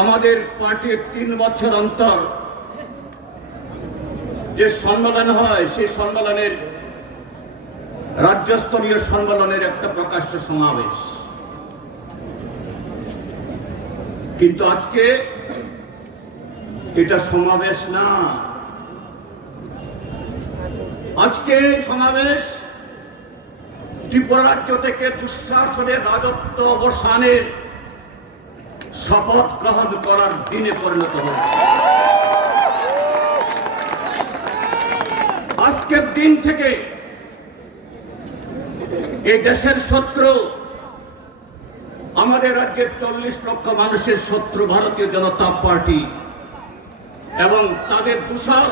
আমাদের পার্টির 3 বছর অন্তর যে সম্মেলন হয় সেই সম্মেলনের রাজ্যস্তরীয় সম্মেলনের একটা প্রকাশ্য সমাবেশ। কিন্তু আজকে এটা সমাবেশ না, আজকে সমাবেশ ত্রিপুরা রাজ্য থেকে দুঃশাসনের রাজত্ব অবসানের শপথ গ্রহণ করার দিনে পরিণত হয়েছে। আজকের দিন থেকে এই দেশের শত্রু, আমাদের রাজ্যের 40 লক্ষ মানুষের শত্রু ভারতীয় জনতা পার্টি এবং তাদের তুষার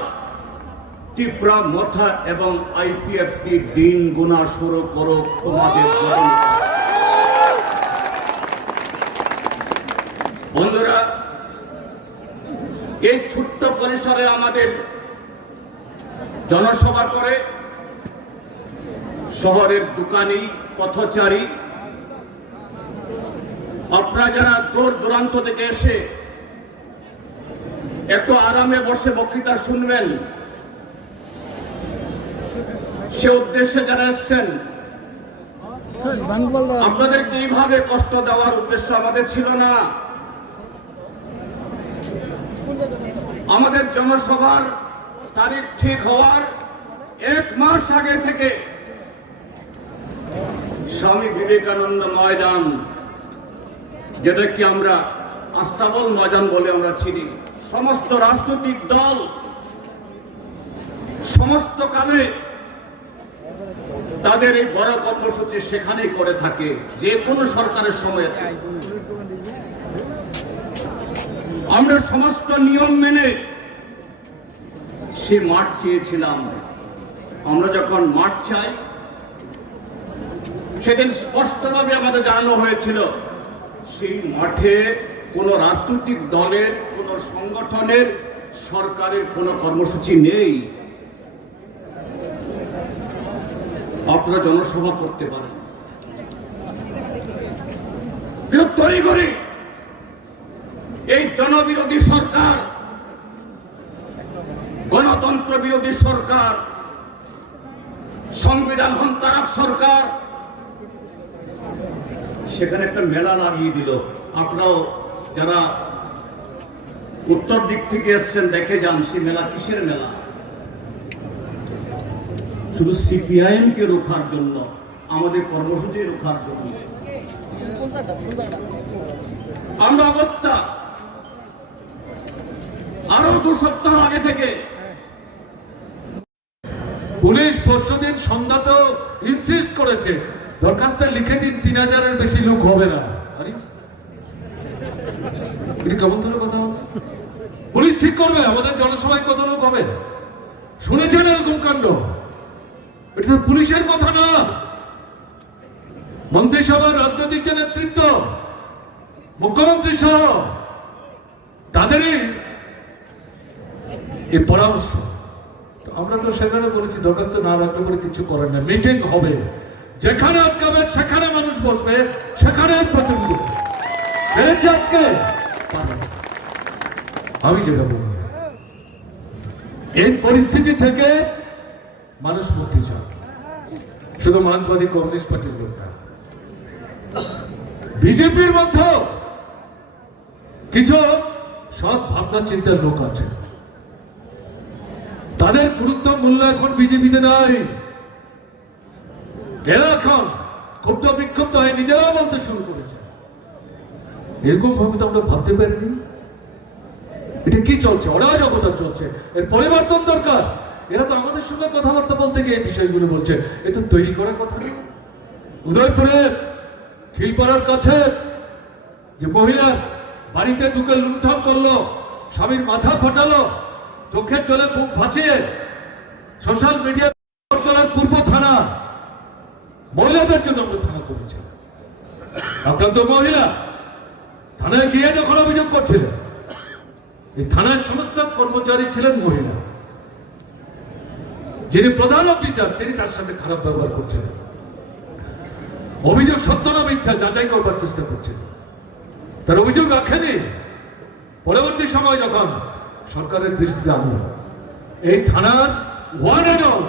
ত্রিপুরা মথা এবং আইপিএফটি দিন গুণা শুরু করো তোমাদের। বন্ধুরা, এই ছোট্ট পরিসরে আমাদের জনসভা করে শহরের দোকানি, পথচারী, আপনারা যারা দূর দূরান্ত থেকে এসে এত আরামে বসে বক্তৃতা শুনবেন, সে উদ্দেশ্যে যারা এসছেন, আপনাদেরকে এইভাবে কষ্ট দেওয়ার উদ্দেশ্য আমাদের ছিল না। আমাদের জনসভার তারিখ ঠিক হওয়ার 1 মাস আগে থেকে স্বামী বিবেকানন্দ ময়দান, যেটাকে আমরা আস্তাবল ময়দান বলে আমরা চিনি, সমস্ত রাজনৈতিক দল সমস্ত কালে তাদের এই বড় কর্মসূচি সেখানেই করে থাকে, যে কোনো সরকারের সময়। আমরা সমস্ত নিয়ম মেনে সে মাঠ চেয়েছিলাম। আমরা যখন মাঠ চাই, সেদিন স্পষ্টভাবে আমাদের জানানো হয়েছিল সেই মাঠে কোন রাজনৈতিক দলের, কোন সংগঠনের, সরকারের কোন কর্মসূচি নেই। আপনারা জনসভা করতে পারেন। তড়িঘড়ি এই জনবিরোধী সরকার, গণতন্ত্র বিরোধী সরকার, সংবিধান হন্তারক সরকার সেখানে একটা মেলা লাগিয়ে দিল। আপনারাও যারা উত্তর দিক থেকে এসছেন দেখে যান, সেই মেলা কিসের মেলা? শুধু সিপিআইএম কে রোখার জন্য, আমাদের কর্মসূচি রোখার জন্য। আমরা অগত্যা আরো 2 সপ্তাহ আগে থেকে পুলিশ পরশুদিন সন্ধ্যাতেও ইনসিস্ট করেছে দরখাস্তে লিখে দিন 3000-এর বেশি লোক হবে না। কেমন ধরে কথা? পুলিশ ঠিক করবে আমাদের জনসভায় কত লোক হবে। শুনেছেন এরকম কাণ্ড? এটা পুলিশের কথা না, মন্ত্রিসভার রাজনৈতিক যে নেতৃত্ব, মুখ্যমন্ত্রী সহ তাদেরই এই পরামর্শ। আমরা তো সেখানে বলেছি দরখাস্ত না রাখতে পারে কিছু করার না, মিটিং হবে, যেখানে আটকাবে সেখানে মানুষ বসবে, সেখানে প্রচন্ড আজকে। আমি যেটা বলি, এই পরিস্থিতি থেকে মানুষ মুক্তি চায়, শুধু মার্ক্সবাদী কমিউনিস্ট পার্টির লোক না, বিজেপির মধ্যে কিছু সৎ ভাবনা চিন্তার লোক আছে। তাদের গুরুত্ব মূল্য এখন বিজেপিতে নাই। এরা এখন ক্ষুব্ধ বিক্ষুব্ধ হয়ে নিজেরাও বলতে শুরু করেছে। এরকম ভাবে তো আমরা ভাবতে পারিনি। এটা কি চলছে? অরাজকতা চলছে, এর পরিবর্তন দরকার। এরা তো আমাদের সঙ্গে কথাবার্তা বলতে গিয়ে এই বিষয়গুলো বলছে, এ তো তৈরি করার কথা না। উদয়পুরে খিলপাড়ার কাছে যে মহিলা বাড়িতে ঢুকে লুণ্ঠন করলো, স্বামীর মাথা ফাটালো, চোখের জলে বুক ভাসিয়ে সোশ্যাল মিডিয়া পূর্ব থানা, মহিলাদের জন্য আমরা থানা করেছি। আক্রান্ত মহিলা থানায় গিয়ে যখন অভিযোগ করছিলেন, এই থানার সমস্ত কর্মচারী ছিলেন মহিলা। যিনি প্রধান অফিসার তিনি তার সাথে খারাপ ব্যবহার করছিলেন। অভিযোগ সত্য না মিথ্যা যাচাই করবার চেষ্টা করছিলেন। তার অভিযোগ রাখেনি, পরবর্তী সময় যখন সরকারের দৃষ্টিতে আনলো, এই থানার ওয়ান অ্যান্ড অল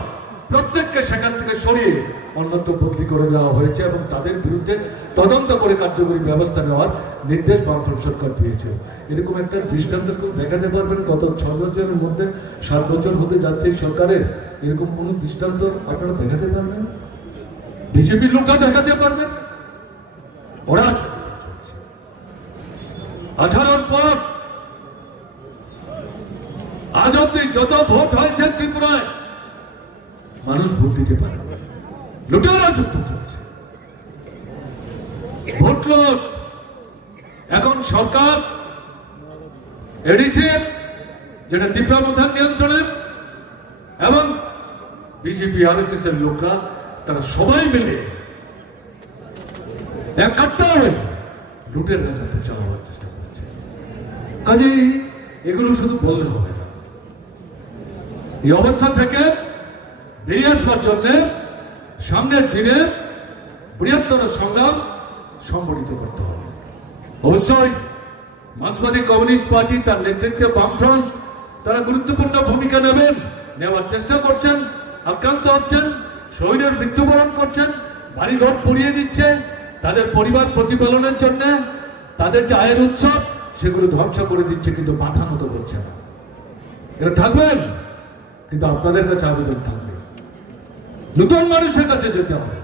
প্রত্যেককে সেখান থেকে সরিয়ে অন্যত্র বদলি করে দেওয়া হয়েছে এবং তাদের বিরুদ্ধে তদন্ত করে কার্যকরী ব্যবস্থা নেওয়ার নির্দেশ বামফ্রন্ট সরকার দিয়েছে। এরকম একটা দৃষ্টান্ত কেউ দেখাতে পারবেন? গত 6 বছরের মধ্যে 7 বছর হতে যাচ্ছে এই সরকারের, এরকম কোন দৃষ্টান্ত আপনারা দেখাতে পারবেন? বিজেপির লোকরা দেখাতে পারবেন? ওরা 18 পর আজ অব্দি যত ভোট হয়েছে ত্রিপুরায় মানুষ ভোট দিতে পারে, লুটেরা যুদ্ধ চলছে, ভোট লুট। এখন সরকার এডিসি যেটা ত্রিপুরা প্রধান নিয়ন্ত্রণের এবং বিজেপি আরএসএস এর লোকরা তারা সবাই মিলে একাত্তা হয়ে লুটের রাজত্ব চালানোর চেষ্টা করছে। কাজেই এগুলো শুধু বললে হবে না, এই অবস্থা থেকে বেরিয়ে আসবার জন্য সামনের দিনে বৃহত্তর সংগ্রাম সংগঠিত করতে হবে। অবশ্যই মার্ক্সবাদী কমিউনিস্ট পার্টি তার নেতৃত্বে বামফ্রন্ট তারা গুরুত্বপূর্ণ ভূমিকা নেওয়ার চেষ্টা করছেন, আক্রান্ত হচ্ছেন, শহীদের মৃত্যুবরণ করছেন, বাড়িঘর পুড়িয়ে দিচ্ছে, তাদের পরিবার প্রতিপালনের জন্য তাদের যে আয়ের উৎসব সেগুলো ধ্বংস করে দিচ্ছে, কিন্তু মাথা মতো করছে না। এটা থাকবেন, কিন্তু আপনাদের কাছে আবেদন থাকবে, নতুন মানুষের কাছে যেতে হবে।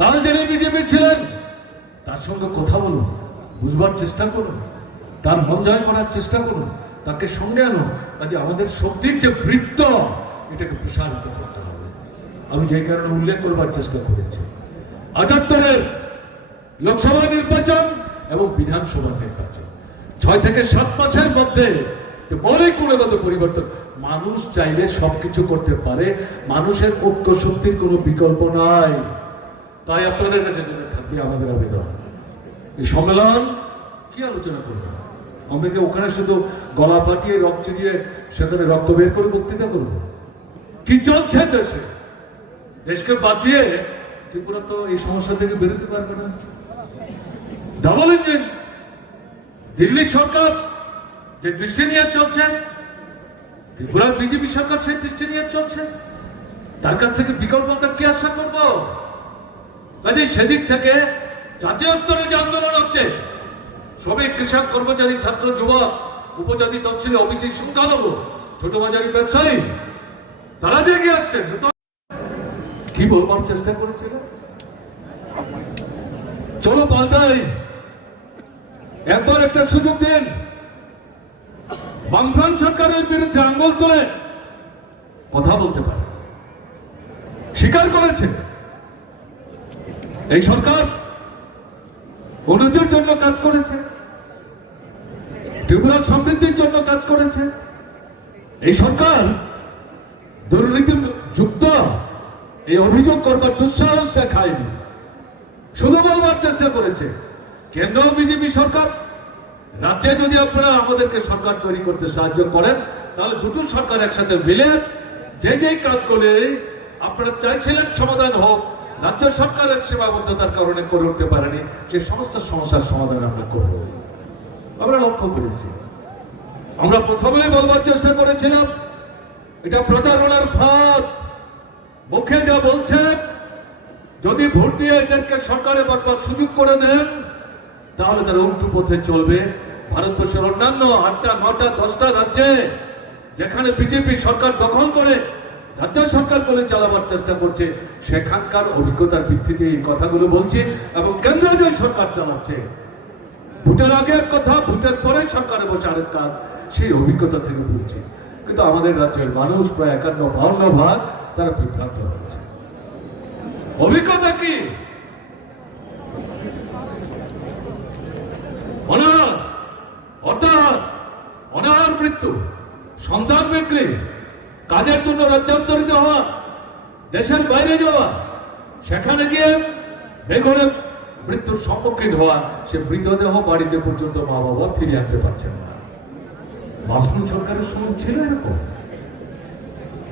কাল যিনি বিজেপি ছিলেন তার সঙ্গে কথা বলুন, বুঝবার চেষ্টা করুন, তার মন জয় করার চেষ্টা করুন, তাকে সঙ্গে আনো। কাজে আমাদের শক্তির যে বৃত্ত এটাকে প্রসারিত করতে হবে। আমি যে কারণে উল্লেখ করবার চেষ্টা করেছি 78-এর লোকসভা নির্বাচন এবং বিধানসভা নির্বাচন 6 থেকে 7 মাসের মধ্যে মৌলিক গুণগত পরিবর্তন। মানুষ চাইলে সবকিছু করতে পারে, মানুষের ঐক্য শক্তির কোনো বিকল্প নাই। তাই আপনাদের কাছে যেটা থাকবে আমাদের আবেদন, এই সম্মেলন কি আলোচনা করবে? আমরা কি ওখানে শুধু গলা ফাটিয়ে রক্ত চিরিয়ে সেখানে রক্ত বের করে বক্তৃতা করবো? কি চলছে দেশে? দেশকে বাদ দিয়ে ত্রিপুরা তো এই সমস্যা থেকে বেরোতে পারবে না। ডাবল ইঞ্জিন দিল্লি সরকার যে দৃষ্টি নিয়ে চলছে, ত্রিপুরার বিজেপি সরকার সেই দৃষ্টি নিয়ে চলছে, তার কাছ থেকে বিকল্পটা কি আশা করবো? কাজে সেদিক থেকে জাতীয় স্তরে যে আন্দোলন হচ্ছে, শ্রমিক, কৃষক, কর্মচারী, ছাত্র, যুবক, উপজাতি, তফসিলি, ওবিসি, সংখ্যালঘু, ছোট বাজারি ব্যবসায়ী, তারা যে এগিয়ে আসছেন। কি বলবার চেষ্টা করেছিল? চলো পাল্টাই, একবার একটা সুযোগ দিন। বামফ্রন্ট সরকারের বিরুদ্ধে আঙ্গুল তুলে কথা বলতে পারে, স্বীকার করেছে এই সরকার উন্নতির জন্য কাজ করেছে, ত্রিপুরার সমৃদ্ধির জন্য কাজ করেছে। এই সরকার দুর্নীতি যুক্ত এই অভিযোগ করবার দুঃসাহস দেখায়নি, শুধু বলবার চেষ্টা করেছে। কেন্দ্র বিজেপি সরকার, রাজ্যে যদি আপনারা আমাদেরকে সরকার তৈরি করতে সাহায্য করেন, তাহলে দুটো সরকার একসাথে মিলে যে কাজ করে আপনারা চাইছিলেন সমাধান হোক, রাজ্য সরকারের সীমাবদ্ধতার কারণে করে উঠতে পারেনি, সে সমস্ত সমস্যার সমাধান আমরা করব। আমরা লক্ষ্য করেছি, আমরা প্রথমেই বলবার চেষ্টা করেছিলাম এটা প্রতারণার ফাঁদ। মুখে যা বলছে, যদি ভোট দিয়ে এদেরকে সরকারে বসবার সুযোগ করে দেন, তাহলে তারা উল্টো পথে চলবে। ভারতবর্ষের অন্যান্য 8টা, 9টা, 10টা রাজ্যে যেখানে বিজেপি সরকার দখল করে রাজ্য সরকার করে চালাবার চেষ্টা করছে, সেখানকার অভিজ্ঞতার ভিত্তিতে এই কথাগুলো বলছি। এবং কেন্দ্রীয় যে সরকার চালাচ্ছে, ভোটের আগে এক কথা, ভোটের পরে সরকারে বসে আরেক কাজ, সেই অভিজ্ঞতা থেকে বলছি। কিন্তু আমাদের রাজ্যের মানুষ প্রায় 51-52% তারা বিভ্রান্ত হয়েছে। অভিজ্ঞতা কি? অনাহার মৃত্যু, সন্তান বিক্রি, কাজের জন্য রাজ্যান্তরিত হওয়া, দেশের বাইরে যাওয়া, সেখানে গিয়ে বেঘরে মৃত্যুর সম্মুখীন হওয়া, সে মৃতদেহ বাড়িতে পর্যন্ত মা বাবা ফিরিয়ে আনতে পারছেন না। বামফ্রন্ট সরকারের সময় ছিল এরকম,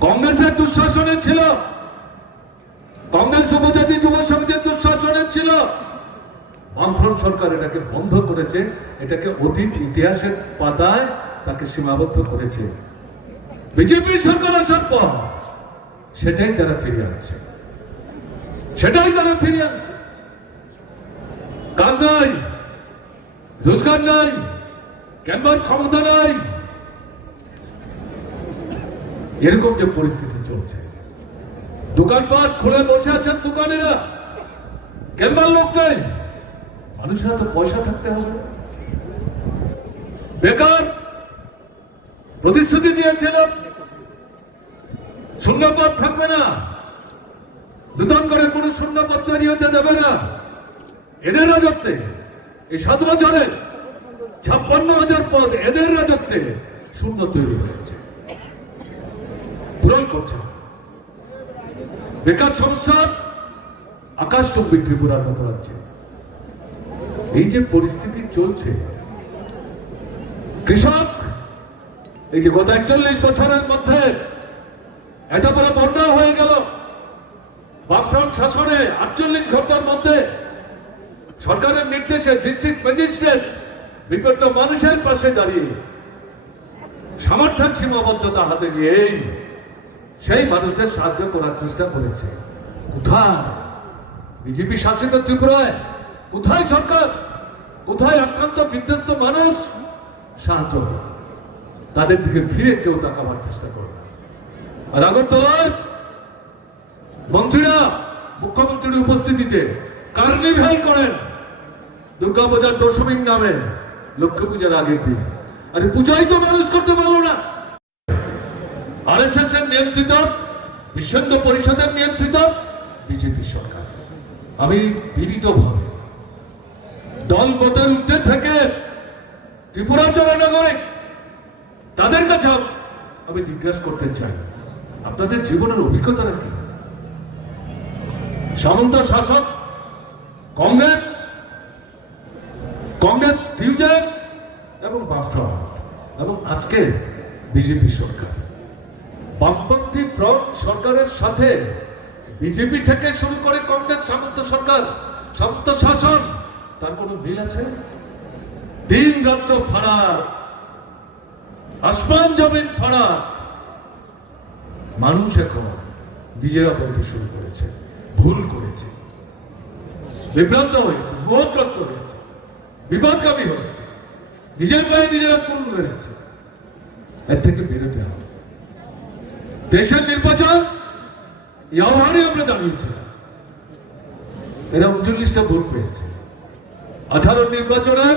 কংগ্রেসের দুঃশাসনে ছিল, কংগ্রেস উপজাতি যুব সমিতির দুঃশাসনে ছিল, বামফ্রন্ট সরকার এটাকে বন্ধ করেছে, এটাকে অতীত ইতিহাসের পাতায় তাকে সীমাবদ্ধ করেছে। বিজেপি সরকার আসার পর সেটাই তারা ফিরিয়ে আনছে, সেটাই তারা ফিরিয়ে আনছে। কাজ নাই, রোজগার নাই, কেনবার ক্ষমতা নাই, এরকম যে পরিস্থিতি চলছে। দোকানপাট খুলে বসে আছেন দোকানেরা, কেনবার লোক নেই। মানুষের তো পয়সা থাকতে হবে। বেকার প্রতিশ্রুতি দিয়েছিলাম শূন্যপদ থাকবে না, নতুন করে কোনো শূন্যপদ তৈরি হতে দেবে না। এদের রাজত্বে এই 7 বছরে 56,000 পদ এদের রাজত্বে শূন্য তৈরি হয়েছে, পূরণ করছে। বেকার সমস্যা আকাশচুম্বী ত্রিপুরার মতো রাজ্যে এই যে পরিস্থিতি চলছে, কৃষক এই যে গত 41 বছরের মধ্যে এত বড় বন্যা হয়ে গেল, বামফ্রন্ট শাসনে 48 ঘন্টার মধ্যে সরকারের নির্দেশে ডিস্ট্রিক্ট ম্যাজিস্ট্রেট বিপন্ন মানুষের পাশে দাঁড়িয়ে সামর্থ্যের সীমাবদ্ধতা হাতে নিয়েই সেই মানুষদের সাহায্য করার চেষ্টা করেছে। কোথায় বিজেপি শাসিত ত্রিপুরায়, কোথায় সরকার, কোথায় আক্রান্ত বিধ্বস্ত মানুষ সাহায্য? তাদের দিকে ফিরে কেউ তাকাবার চেষ্টা করে। আর আগরতলায় মন্ত্রীরা মুখ্যমন্ত্রীর উপস্থিতিতে কার্নিভ্যাল করেন দুর্গাপূজার দশমীর নামে, লক্ষ্মী পূজার আগের দিন। আরে পূজাই তো মানুষ করতে পারলো না। আরএসএস এর নিয়ন্ত্রিত, বিশ্ব হিন্দু পরিষদের নিয়ন্ত্রিত বিজেপি সরকার। আমি বিনীতভাবে দল বদল উঠতে থেকে ত্রিপুরা জননাগরিক তাদের কাছে আমি জিজ্ঞাসা করতে চাই, আপনাদের জীবনের অভিজ্ঞতা কি? সামন্ত শাসক কংগ্রেস, কংগ্রেস টিউজার্স এবং বামফ্রন্ট, এবং আজকে বিজেপি সরকার। বামপন্থী ফ্রন্ট সরকারের সাথে বিজেপি থেকে শুরু করে কংগ্রেস সামন্ত সরকার, সামন্ত শাসন, তার কোনো মিল আছে? দিন রাত্র ফারাক, আসমান জমিন ফারাক। মানুষ এখন নিজেরা বলতে শুরু করেছে ভুল করেছে, বিভ্রান্ত হয়েছে, মোহগ্রস্ত হয়েছে, বিপদগামী হয়েছে, নিজের পায়ে নিজেরা ফুল মেরেছে। এর থেকে বেরোতে হবে। দেশের নির্বাচন এই আহ্বানে আমরা দাঁড়িয়েছিলাম। এরা 39টা ভোট পেয়েছে, 18 নির্বাচনে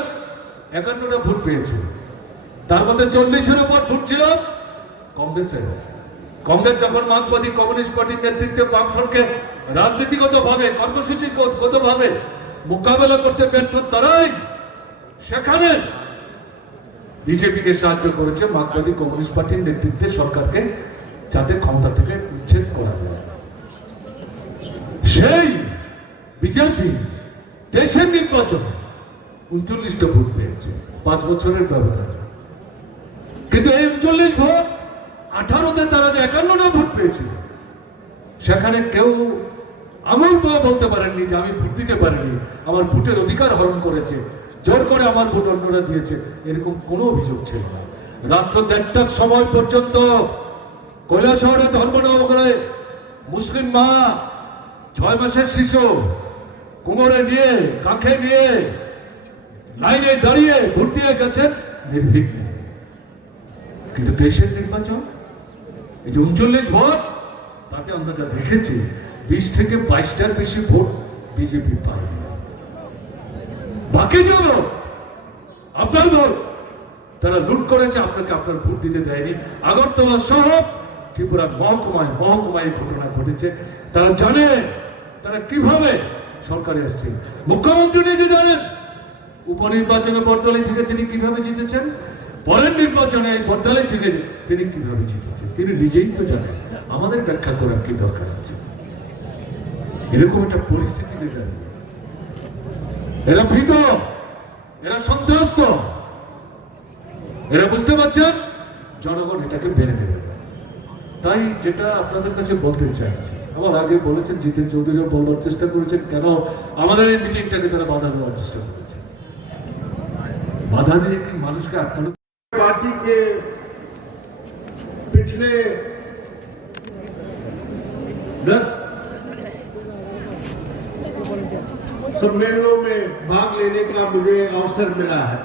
51টা ভোট পেয়েছে, তার মধ্যে 40-এর উপর ভোট ছিল কংগ্রেসের। কংগ্রেস যখন মার্ক্সবাদী কমিউনিস্ট পার্টির নেতৃত্বে বামফ্রন্টকে রাজনীতিগতভাবে, কর্মসূচিগতভাবে মোকাবেলা করতে ব্যর্থ, তারাই সেখানে বিজেপিকে সাহায্য করেছে মার্ক্সবাদী কমিউনিস্ট পার্টির নেতৃত্বে সরকারকে, যাতে ক্ষমতা থেকে উচ্ছেদ করা যায়। সেই বিজেপি দেশের নির্বাচনে 39টা ভোট পেয়েছে 5 বছরের ব্যবধানে। কিন্তু এই 39 ভোট 18তে তারা যে 51টা ভোট পেয়েছিল, সেখানে কেউ আমল তো বলতে পারেননি যে আমি ভোট দিতে পারিনি, আমার ভোটের অধিকার হরণ করেছে, জোর করে আমার ভোট অন্যরা দিয়েছে, এরকম কোনো অভিযোগ ছিল না। রাত্র 1:30টার সময় পর্যন্ত কৈলাসহরে ধর্মনগরে মুসলিম মা 6 মাসের শিশু কোমরে নিয়ে, কাঁখে নিয়ে লাইনে দাঁড়িয়ে ভোট দিয়ে গেছেন নির্বিঘ্নে। কিন্তু দেশের নির্বাচন এই যে 39 ভোট, তাতে আমরা যা দেখেছি 20 থেকে 22টার বেশি ভোট বিজেপি পায়নি। বাকি যে ভোট আপনার ভোট, তারা লুট করেছে, আপনাকে আপনার ভোট দিতে দেয়নি। আগরতলা সহ ত্রিপুরার মহকুমায় মহকুমায় ঘটনা ঘটেছে। তারা জানে তারা কিভাবে সরকারে আসছে। মুখ্যমন্ত্রী নিজে জানেন উপনির্বাচনে বর্দলী থেকে তিনি কিভাবে জিতেছেন, পরের নির্বাচনে এই বর্দলী থেকে তিনি কিভাবে জিতেছেন তিনি নিজেই তো জানেন। আমাদের ব্যাখ্যা করার কি দরকার আছে? এরকম একটা পরিস্থিতিতে দাঁড়িয়ে এরা ভীত, এরা সন্ত্রস্ত, এরা বুঝতে পারছেন জনগণ এটাকে মেনে নেবে। তাই যেটা আপনাদের কাছে বলতে চাইছি, আমার আগে বলেছেন, জিতেন চৌধুরীও বলবার চেষ্টা করেছেন কেন আমাদের এই মিটিংটাকে তারা বাধা দেওয়ার চেষ্টা করেছে। বাধা দিয়ে কি মানুষকে আটকানো? पार्टी के पिछले 10 सम्मेलनों में भाग लेने का मुझे अवसर मिला है।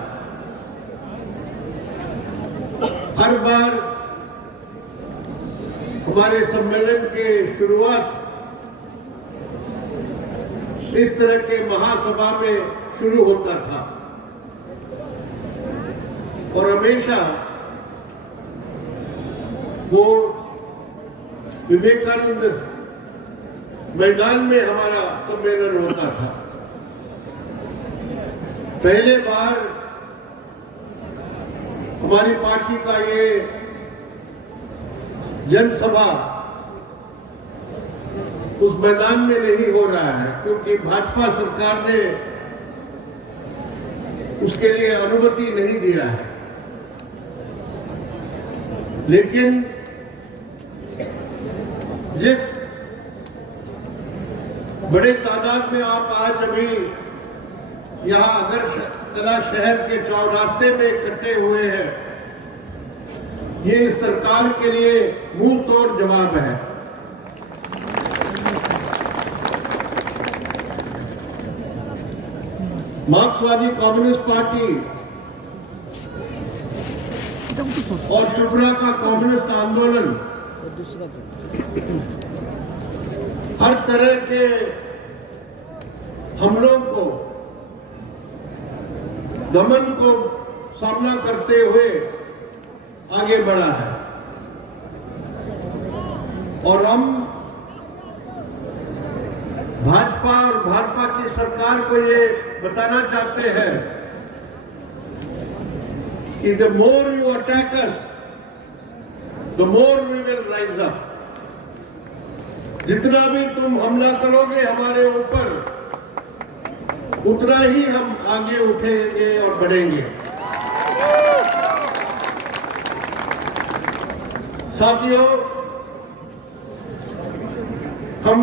हर बार हमारे सम्मेलन के शुरुआत इस तरह के महासभा में शुरू होता था और हमेशा वो विवेकानंद मैदान में हमारा सम्मेलन होता था। पहले बार हमारी पार्टी का ये जनसभा उस मैदान में नहीं हो रहा है क्योंकि भाजपा सरकार ने उसके लिए अनुमति नहीं दिया है। लेकिन जिस बड़े तादाद में आप आज अभी यहां अगरतला शहर के चौरास्ते में इकट्ठे हुए हैं, ये इस सरकार के लिए मुंह तोड़ जवाब है। मार्क्सवादी कम्युनिस्ट पार्टी और त्रिपुरा का कम्युनिस्ट आंदोलन हर तरह के हमलों को, दमन को सामना करते हुए आगे बढ़ा है और हम भाजपा और भाजपा की सरकार को ये बताना चाहते हैं कि the more you attack us, the more we will rise up. जितना भी तुम हमला करोगे हमारे ऊपर, उतना ही हम आगे उठेंगे और बढ़ेंगे। साथियों, हम